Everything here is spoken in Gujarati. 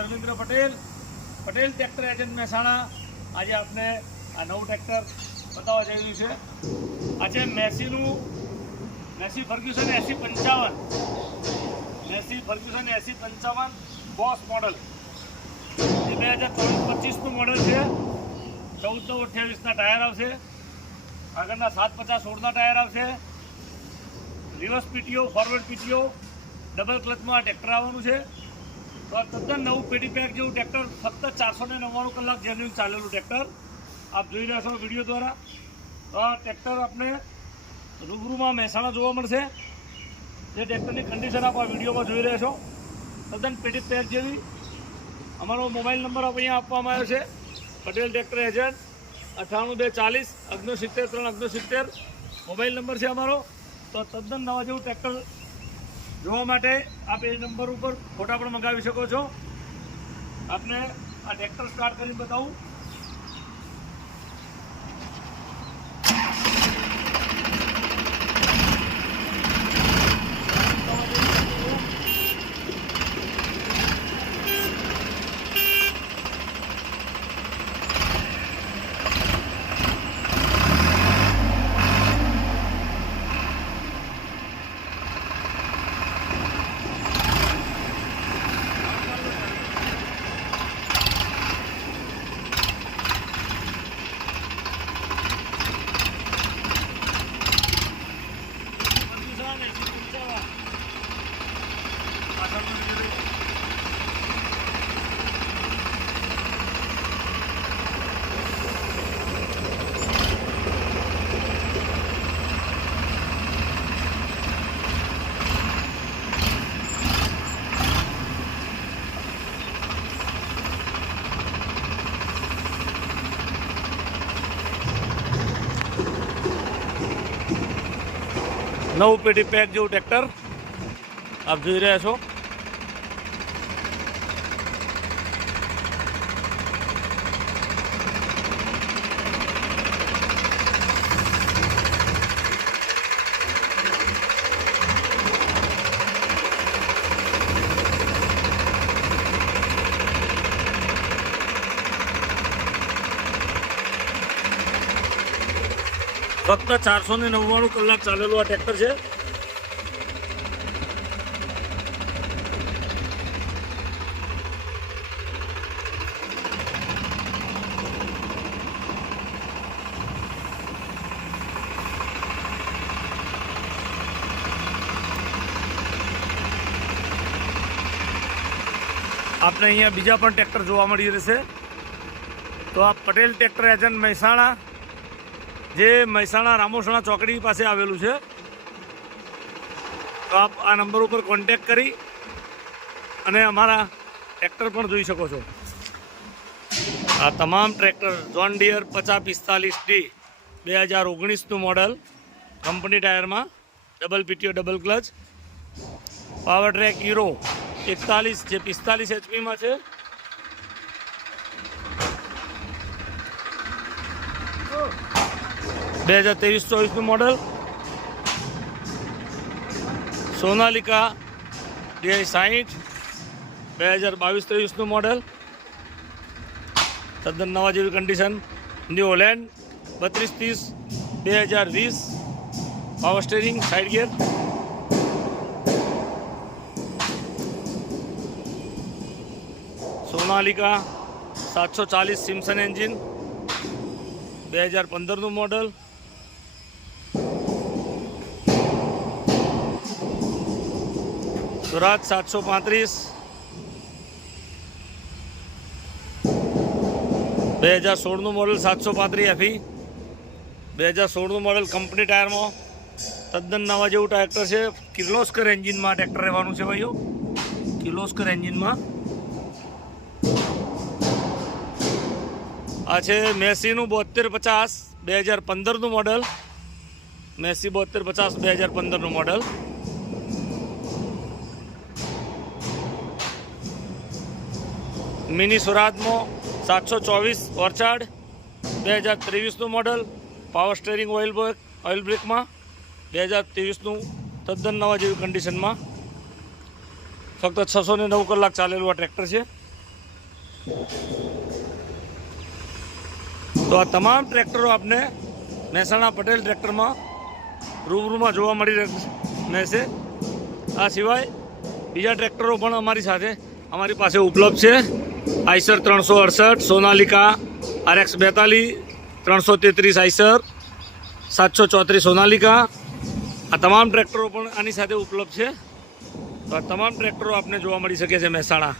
Dharmendra Patel tractor agent Mehsana. આજે આપણે આ નવું ટ્રેક્ટર બતાવવા જઈ રહ્યું છે। આ છે મેસી ફર્ગ્યુસન 8055 બોસ મોડલ। એ 2024-25નું મોડલ છે। 1428ના ટાયર આવશે, આગળના 750-16ના ટાયર આવશે, reverse PTO, forward PTO, double ક્લચમાં આ ટ્રેક્ટર આવવાનું છે। તો આ તદ્દન નવું પેટી પેક જેવું ટ્રેક્ટર, ફક્ત 499 કલાક જેન્યુઇન ચાલેલું ટ્રેક્ટર આપ જોઈ રહ્યા છો વિડીયો દ્વારા। તો આ ટ્રેક્ટર આપણે રૂબરૂમાં મહેસાણા જોવા મળશે। જે ટ્રેક્ટરની કન્ડિશન આપ આ વિડીયોમાં જોઈ રહ્યા છો, તદ્દન પેટી પેક જેવી। અમારો મોબાઈલ નંબર અહીંયા આપવામાં આવ્યો છે, Patel tractor agent 98 240 69 3 69 mobile number છે અમારો। તો તદ્દન નવા જેવું ટ્રેક્ટર જોવા માટે આપ એ નંબર ઉપર ફોટા પણ મંગાવી શકો છો। આપને આ ટ્રેક્ટર સ્ટાર્ટ કરીને બતાવું। નવું પેટી પેક જેવું ટ્રેક્ટર આપ જોઈ રહ્યા છો। ફક્ત 499 કલાક ચાલેલું આ ટ્રેક્ટર છે। આપણે અહીંયા બીજા પણ ટ્રેક્ટર જોવા મળી રહેશે। તો આ પટેલ ટ્રેક્ટર એજન્ટ મહેસાણા, જે મહેસાણા રામોસણા ચોકડી પાસે આવેલું છે। તો આપ આ નંબર ઉપર કોન્ટેક્ટ કરી અને અમારા ટ્રેક્ટર પણ જોઈ શકો છો। આ તમામ ટ્રેક્ટર જોન ડિયર 5045D 2019નું મોડલ, કંપની ટાયરમાં, double PTO double clutch, Powertrac Euro 41 જે 45 HP છે। બે 2023-24નું મોડલ, સોનાલિકા DI60 2022-23નું મોડલ, તદ્દન નવા જેવી condition, new Holland 3230 2020, power steering, side gear. Sonalika 740 Simpson engine 2015નું મોડલ, સ્વરાજ 735 2016નું મોડલ, 735 FE 2016નું મોડલ, કંપની ટાયરમાં, તદ્દન નવા જેવું ટ્રેક્ટર છે। કિર્લોસ્કર એન્જિનમાં ટ્રેક્ટર રહેવાનું છે ભાઈઓ, કિર્લોસ્કર એન્જિનમાં। આ છે મેસીનું 7250 2015નું મોડલ, મેસી 7250 2015નું મોડલ। મિની સ્વરાજમાં 724 ઓર્ચાર્ડ 2023નું મોડલ, પાવર સ્ટેરિંગ ઓઇલ બ્રેકમાં 2023નું તદ્દન નવા જેવી કન્ડિશનમાં, ફક્ત 609 કલાક ચાલેલું આ ટ્રેક્ટર છે। તો આ તમામ ટ્રેક્ટરો આપને મહેસાણા પટેલ ટ્રેક્ટરમાં રૂબરૂમાં જોવા મળી રહેશે. આ સિવાય બીજા ટ્રેક્ટરો પણ અમારી પાસે ઉપલબ્ધ છે. Eicher 368, Sonalika RX 42, 333 Eicher, 734 Sonalika, આ તમામ ટ્રેક્ટરો પણ આની સાથે ઉપલબ્ધ છે. તો આ તમામ ટ્રેક્ટરો આપને જોવા મળી શકે છે મહેસાણા.